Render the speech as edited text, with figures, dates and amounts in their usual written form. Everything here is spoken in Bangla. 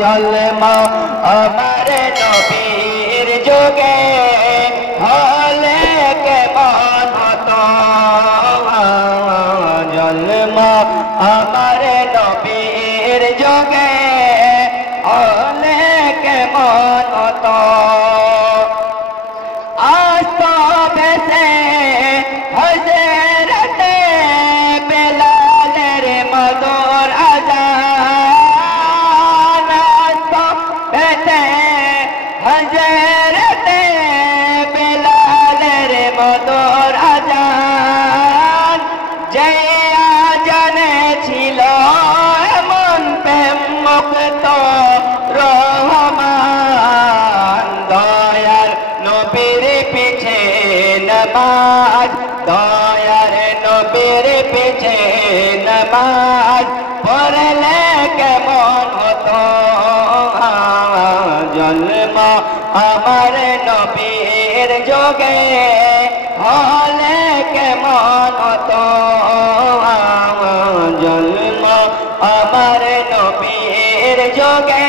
জন্ম আমার নবীর যুগে হলে কেমন হতো জন্ম আমার নবীর যুগে হলে কেমন হতো আস্ত বেশে হযরতে বেলালের মধুর আযান আস্ত বেশে হযরতে বেলালের মধুর আযান যে আযানে ছিল এমন প্রেম মুক্ত রহমান দয়ার নবীর পিছে নমাজ দয়ার নবীর পিছে নমাজ পড়লে কেমন হতো জন্ম আমার নবীর যুগে হলে কেমন হতো জন্ম আমার নবীর যুগে